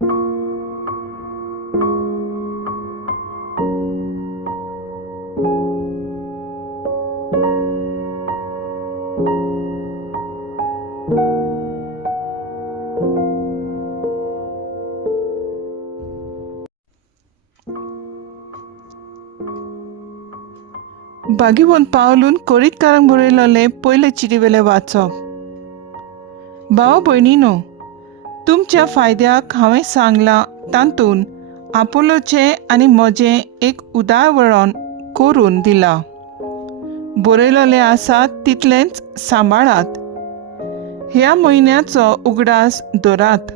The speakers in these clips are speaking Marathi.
बागीबोन पावलून कोरीतकारांक बरयलोलें पयलें चिटीवेलें वाचप. भाव भयणीनो, तुमच्या फायद्याक हांवें सांगलां तातूंत आपोलोचें आनी म्हजें एक उदाहरण करून दिलां. बरयलोलें आसा तितलेंच सांबाळात. ह्या म्हयन्याचो उगडास दवरात.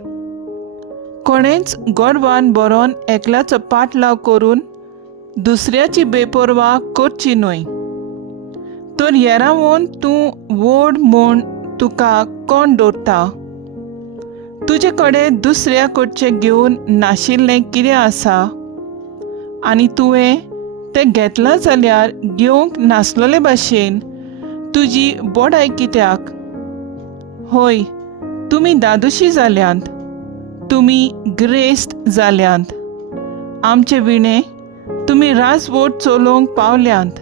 कोणेंच गोडवान बरोवन एकल्याचो पाटलाव करून दुसऱ्याची बेपरवा करची न्हय. तर येरावोन तूं व्हड म्हूण तुका कोण दवरता? तुजे कडेन दुसऱ्या कडचें घेवन नाशिल्लें कितें आसा? आनी तुवें तें घेतलां जाल्यार घेवंक नासलोले भाशेन तुजी बोडाय कित्याक? हय, तुमी दादोशी जाल्यांत, तुमी ग्रेस्त जाल्यांत. आमचे विणे तुमी राजवट चलोवंक पावल्यांत.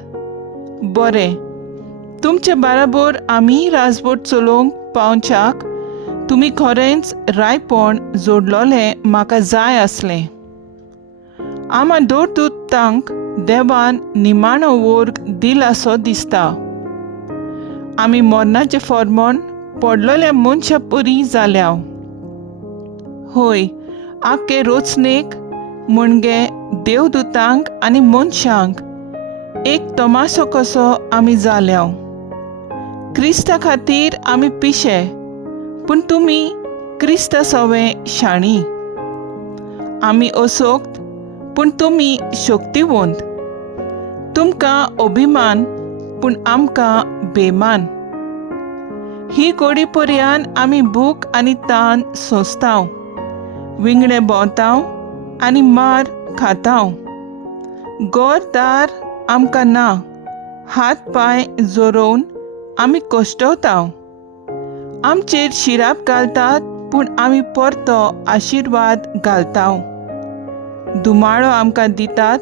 बरें, तुमचे बाराबर आमी राजवट चलोवंक पावच्याक तुमी खरेंच रायपण जोडलोलें म्हाका जाय आसलें. आमा दोरदूतांक देवान निमाणो वर्ग दिलासो दिसता. आमी मरणाचें फर्मोण पडलोल्या मनशा परी जाल्या. हय, आख्खे रचनेक म्हणजे देवदूतांक आनी मनशांक एक तमासो कसो आमी जाल्या. क्रिस्ता खातीर आमी पिशे, पूण तुमी क्रिस्ता सवें शाणी. आमी अशोक्त, पूण तुमी शक्तिवंत. तुमकां अभिमान, पूण आमकां बेमान. ही घडी पर्यान आमी भूक आनी तान सोंसतांव, विंगडे भोंवतांव आनी मार खातांव. घर दार आमकां ना, हात पांय जोडून आमी कश्टवतांव. आमचेर शिराप घालतात, पूण आमी परतो आशिर्वाद घालतांव. दुमाळो आमकां दितात,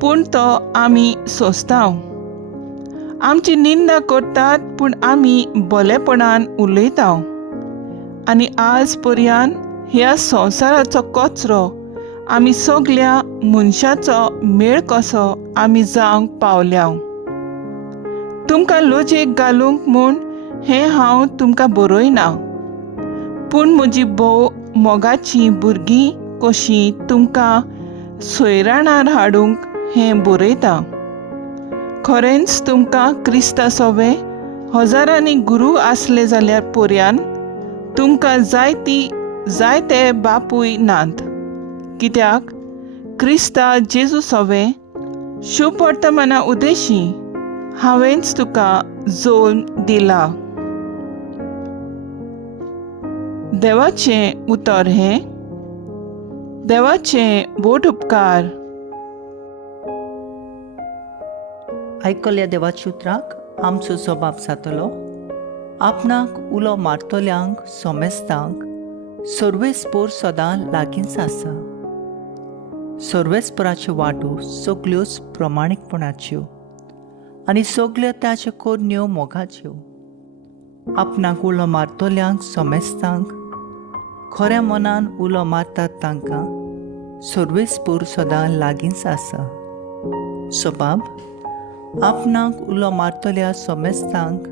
पूण तो आमी सोंसतांव. आमची निंदा करतात, पूण आमी भलेपणान उलयतांव. आनी आज पर्यान ह्या संवसाराचो कचरो आमी सगल्या मनशाचो मेळ कसो आमी जावंक पावल्या. तुमकां लजेक घालूंक म्हूण हें हांव तुमकां बरयना, पूण म्हजी भोव मोगाचीं भुरगीं कशीं तुमकां सोयराणार हाडूंक हें बरयता. खरेंच तुमकां क्रिस्ता सवें हजारांनी गुरू आसले जाल्यार पर्यान तुमकां जायते बापूय नात. कित्याक क्रिस्ता जेजू सवें शुभ वर्तमाना उदेशी हांवेंच तुका जल्म दिला. देवाचें उतर हें. देवाचें बोट उपकार. आयकल्या देवाच्या उतराक आमचो जबाब जातलो. आपणाक उलो मारतल्यांक सोमेस्तांक सर्वेस्पोर सदां लागींच आसा. सर्वेस्पराच्यो वाटो सगल्योच प्रमाणीकपणाच्यो आनी सगल्यो ताच्यो कोरण्यो मोगाच्यो. आपणाक उलो मारतल्यांक सोमेस्तांक खऱ्या मनान उलो मारतात तांकां सर्वेस्पोर सदां लागींच आसा. सबाब, आपणाक उलो मारतल्या सोमेस्तांक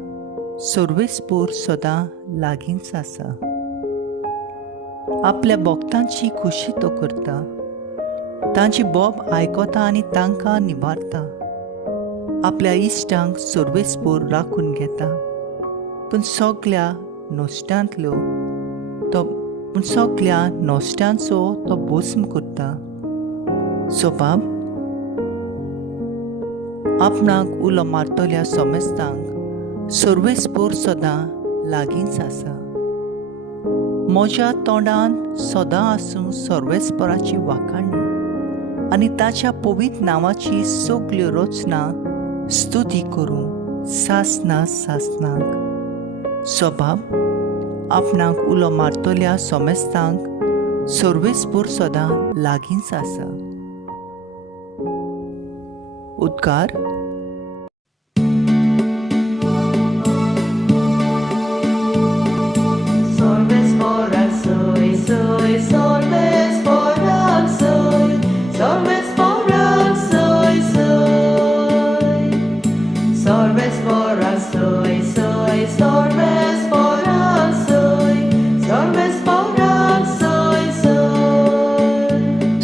सर्वेस्पोर सदां लागींच आसा. आपल्या भक्तांची खुशी तो करता, तांची बोब आयकता आनी तांकां निबारता. आपल्या इश्टांक सर्वेस्पोर राखून घेता, पूण सगल्या नश्टांचो तो भस्म करता. सबाब, आपणाक उलो मारतल्या सोमेस्तांक सर्वेस्पोर सदां लागींच आसा. म्हज्या तोंडान सदां आसूं सर्वेस्पराची वाखाणणी आनी ताच्या पवित्र नांवाची सगल्यो रचना स्तुती करूं सासनाक. सबाब, आपणाक उलो मारतल्या सोमेस्तांक सर्वेस्पूर सदां लागींच आसा. उद्गार.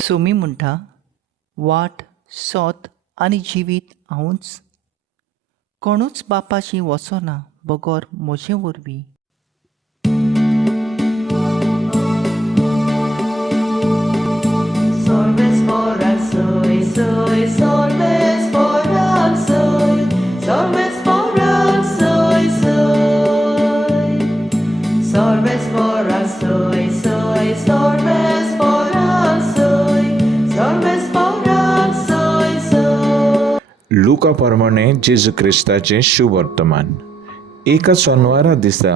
सोमी म्हणटा, वाट, सोत आनी जिवीत हांवूच. कोणूच बापाची वचना बगोर म्हजे वरवीं. लुका प्रमाणे जेजू क्रिस्ताचें शुभ वर्तमान. एका सोनवारा दिसा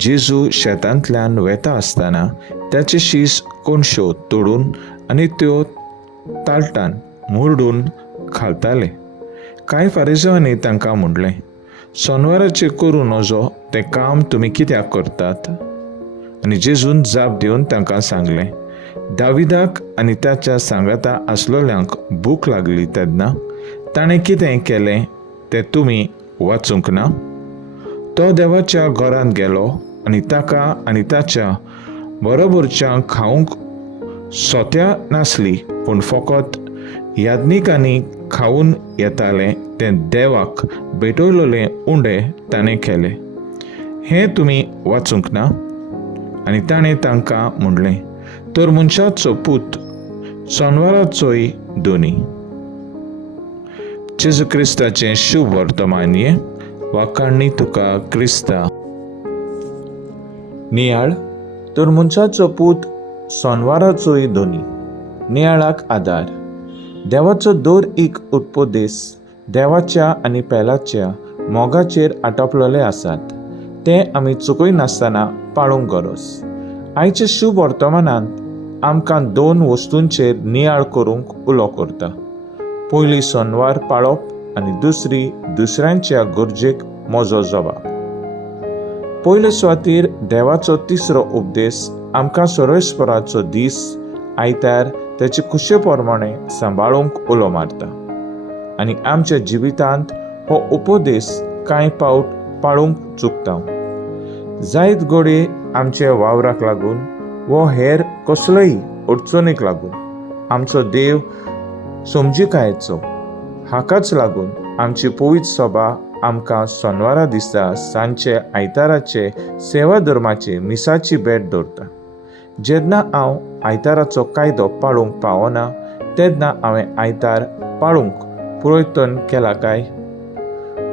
जेजू शेतांतल्यान वेता आसतना त्याचे शीस कोणश्यो तोडून आनी त्यो तालटान मुरडून घालताले. कांय फारिसांनी तांकां म्हणलें, सोनवाराचें करूं नजो तें काम तुमी कित्याक करतात? आनी जेजून जाप दिवन तांकां सांगलें, दाविदाक आनी ताच्या सांगाता आसलोल्यांक भूक लागली तेन्ना ताणें कितें केलें तें तुमी वाचूंक ना? तो देवाच्या घरांत गेलो आनी ताका आनी ताच्या बरोबरच्यांक खावंक सोत्या नासली, पूण फकत याज्ञिकांनी खावून येताले तें देवाक भेटयलोलें उंडें ताणें केलें. हें तुमी वाचूंक ना? आनी ताणें तांकां म्हणलें, तर मनशाचो पूत सोनवाराचोय दोनी. जेजू क्रिस्ताचें शुभ वर्तमान. वाकाणणी तुका क्रिस्ता. नियाळ. तर मनशाचो पूत सोनवाराचोय दोनी. नियाळाक आदार. देवाचो दर एक उपदेश देवाच्या आनी पेलाच्या मोगाचेर आटोपलेले आसात. ते आमी चुकयनासतना पाळूंक गरज. आयच्या शुभ वर्तमानांत आमकां दोन वस्तूंचेर नियाळ करूंक उलो करता. पयली सोनवार पाळप आनी दुसरी दुसऱ्यांच्या गरजेक मोजो जबाब. पयले सुवातेर देवाचो तिसरो उपदेश आमकां सर्वेस्पराचो दीस आयतार तेचे कुशे प्रमाणे सांबाळूंक उलो मारता. आनी आमच्या जिवितांत हो उपदेश कांय फावट पाळूंक चुकता. जायत घोडे आमच्या वावराक लागून वो हेर कसलोय अडचणीक लागून आमचो देव समजिकायेचो. हाकाच लागून आमची पवित्र सभा आमकां सोनवारा दिसा सांजचे आयताराचे सेवा धर्माचे मिसाची भेट दवरता. जेन्ना हांव आयताराचो कायदो पाळूंक पावना तेन्ना हांवें आयतार पाळूंक प्रयत्न केला काय?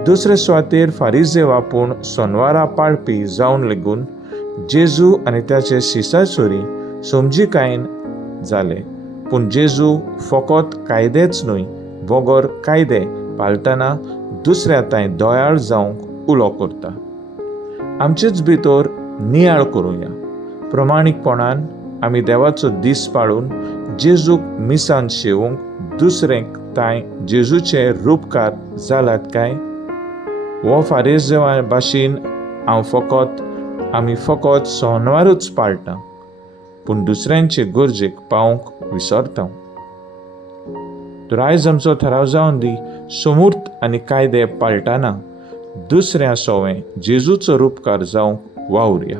दुसरे सुवातेर फारिजे वापूण सोनवारा पाळपी जावन लेगून जेजू आनी ताचे शिसाचोरी समजिकायेन जाले. पूण जेजू फकत कायदेच न्हय, बगर कायदे पाळटना दुसऱ्या तांय दयाळ जावंक उलो करता. आमचेच भितर नियाळ करुया. प्रमाणीकपणान आमी देवाचो दीस पाळून जेजूक मिसान शेवूंक दुसऱ्यांक तांय जेजूचे रूपकार जाल्यात काय? वो फारिजेवा भाशेन आमी फकत सोनवारूच पाळटा, पूण दुसऱ्यांचे गरजेक पावंक विसरता. तर आयज आमचो थाराव जावन दी, समूर्त आनी कायदे पाळटना दुसऱ्या सोवें जेजूचो रूपकार जावंक वावुरया.